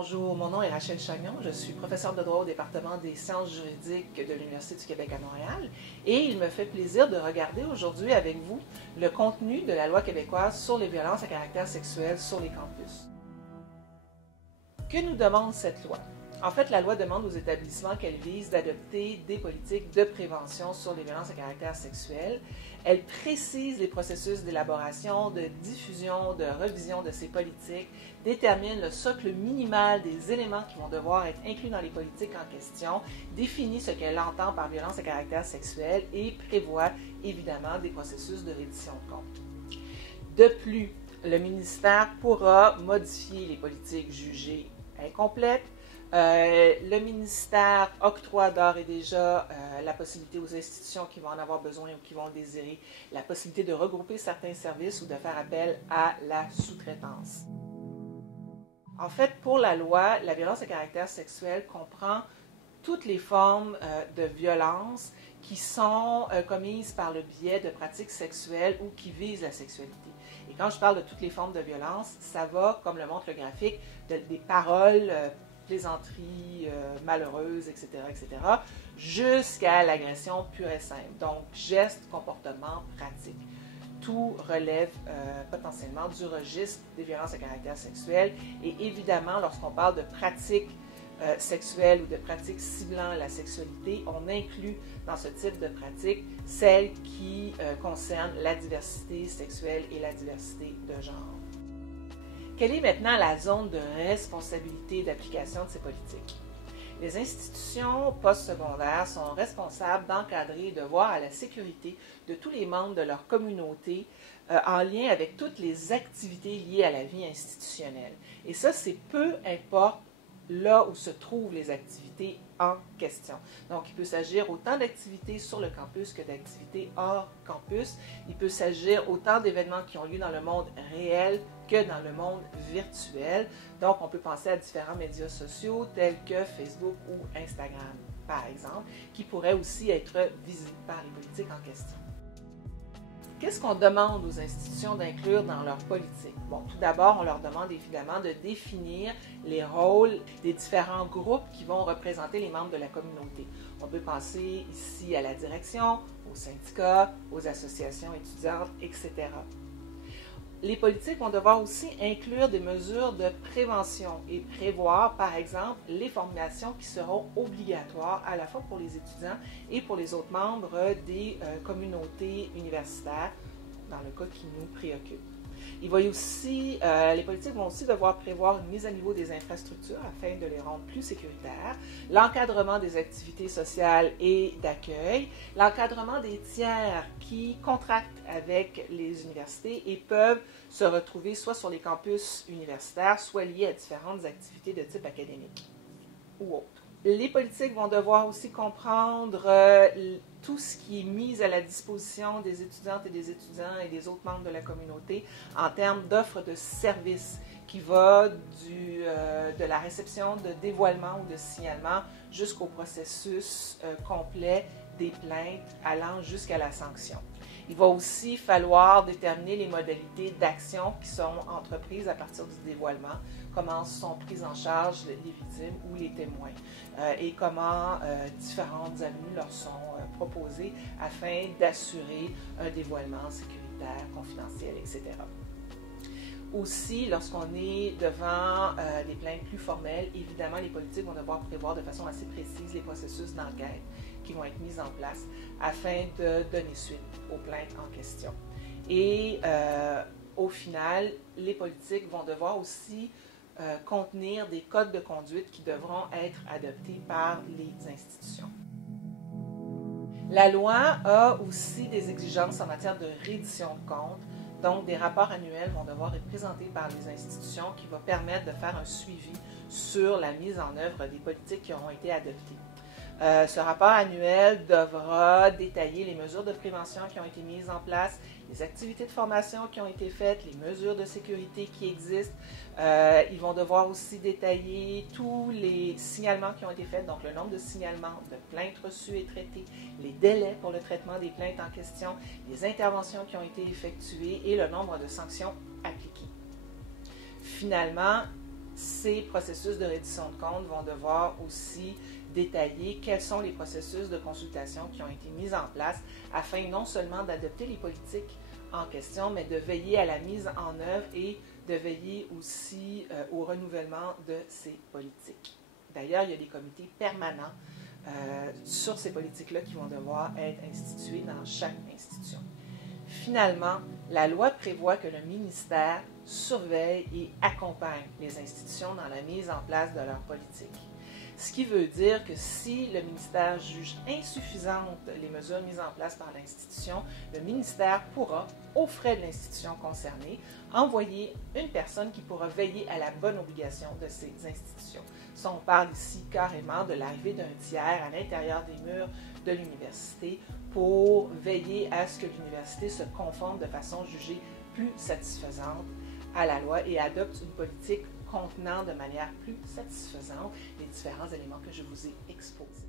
Bonjour, mon nom est Rachel Chagnon, je suis professeure de droit au département des sciences juridiques de l'Université du Québec à Montréal et il me fait plaisir de regarder aujourd'hui avec vous le contenu de la loi québécoise sur les violences à caractère sexuel sur les campus. Que nous demande cette loi? En fait, la loi demande aux établissements qu'elle vise d'adopter des politiques de prévention sur les violences à caractère sexuel. Elle précise les processus d'élaboration, de diffusion, de revision de ces politiques, détermine le socle minimal des éléments qui vont devoir être inclus dans les politiques en question, définit ce qu'elle entend par violence à caractère sexuel et prévoit évidemment des processus de reddition de comptes. De plus, le ministère pourra modifier les politiques jugées incomplètes. Le ministère octroie d'ores et déjà la possibilité aux institutions qui vont en avoir besoin ou qui vont le désirer, la possibilité de regrouper certains services ou de faire appel à la sous-traitance. En fait, pour la loi, la violence à caractère sexuel comprend toutes les formes de violence qui sont commises par le biais de pratiques sexuelles ou qui visent la sexualité. Et quand je parle de toutes les formes de violence, ça va, comme le montre le graphique, des paroles, plaisanteries malheureuses, etc., jusqu'à l'agression pure et simple. Donc, gestes, comportements, pratiques. Tout relève potentiellement du registre des violences à caractère sexuel. Et évidemment, lorsqu'on parle de pratiques sexuelles ou de pratiques ciblant la sexualité, on inclut dans ce type de pratiques celles qui concernent la diversité sexuelle et la diversité de genre. Quelle est maintenant la zone de responsabilité d'application de ces politiques? Les institutions postsecondaires sont responsables d'encadrer et de voir à la sécurité de tous les membres de leur communauté en lien avec toutes les activités liées à la vie institutionnelle. Et ça, c'est peu importe là où se trouvent les activités en question. Donc, il peut s'agir autant d'activités sur le campus que d'activités hors campus. Il peut s'agir autant d'événements qui ont lieu dans le monde réel que dans le monde virtuel. Donc, on peut penser à différents médias sociaux tels que Facebook ou Instagram, par exemple, qui pourraient aussi être visés par les politiques en question. Qu'est-ce qu'on demande aux institutions d'inclure dans leur politique? Bon, tout d'abord, on leur demande évidemment de définir les rôles des différents groupes qui vont représenter les membres de la communauté. On peut penser ici à la direction, aux syndicats, aux associations étudiantes, etc. Les politiques vont devoir aussi inclure des mesures de prévention et prévoir, par exemple, les formations qui seront obligatoires à la fois pour les étudiants et pour les autres membres des communautés universitaires, dans le cas qui nous préoccupe. Les politiques vont aussi devoir prévoir une mise à niveau des infrastructures afin de les rendre plus sécuritaires, l'encadrement des activités sociales et d'accueil, l'encadrement des tiers qui contractent avec les universités et peuvent se retrouver soit sur les campus universitaires, soit liés à différentes activités de type académique ou autre. Les politiques vont devoir aussi comprendre tout ce qui est mis à la disposition des étudiantes et des étudiants et des autres membres de la communauté en termes d'offres de services qui va de la réception de dévoilement ou de signalement jusqu'au processus complet des plaintes allant jusqu'à la sanction. Il va aussi falloir déterminer les modalités d'action qui sont entreprises à partir du dévoilement, comment sont prises en charge les victimes ou les témoins et comment différentes avenues leur sont proposées afin d'assurer un dévoilement sécuritaire, confidentiel, etc. Aussi, lorsqu'on est devant des plaintes plus formelles, évidemment, les politiques vont devoir prévoir de façon assez précise les processus d'enquête qui vont être mis en place afin de donner suite aux plaintes en question. Et au final, les politiques vont devoir aussi contenir des codes de conduite qui devront être adoptés par les institutions. La loi a aussi des exigences en matière de reddition de comptes. Donc, des rapports annuels vont devoir être présentés par les institutions qui vont permettre de faire un suivi sur la mise en œuvre des politiques qui auront été adoptées. Ce rapport annuel devra détailler les mesures de prévention qui ont été mises en place, les activités de formation qui ont été faites, les mesures de sécurité qui existent. Ils vont devoir aussi détailler tous les signalements qui ont été faits, donc le nombre de signalements, de plaintes reçues et traitées, les délais pour le traitement des plaintes en question, les interventions qui ont été effectuées et le nombre de sanctions appliquées. Finalement, ces processus de reddition de comptes vont devoir aussi détailler quels sont les processus de consultation qui ont été mis en place afin non seulement d'adopter les politiques en question, mais de veiller à la mise en œuvre et de veiller aussi au renouvellement de ces politiques. D'ailleurs, il y a des comités permanents sur ces politiques-là qui vont devoir être instituées dans chaque institution. Finalement, la loi prévoit que le ministère surveille et accompagne les institutions dans la mise en place de leurs politiques. Ce qui veut dire que si le ministère juge insuffisantes les mesures mises en place par l'institution, le ministère pourra, aux frais de l'institution concernée, envoyer une personne qui pourra veiller à la bonne obligation de ces institutions. Ça, on parle ici carrément de l'arrivée d'un tiers à l'intérieur des murs de l'université pour veiller à ce que l'université se conforme de façon jugée plus satisfaisante à la loi et adopte une politique contenant de manière plus satisfaisante les différents éléments que je vous ai exposés.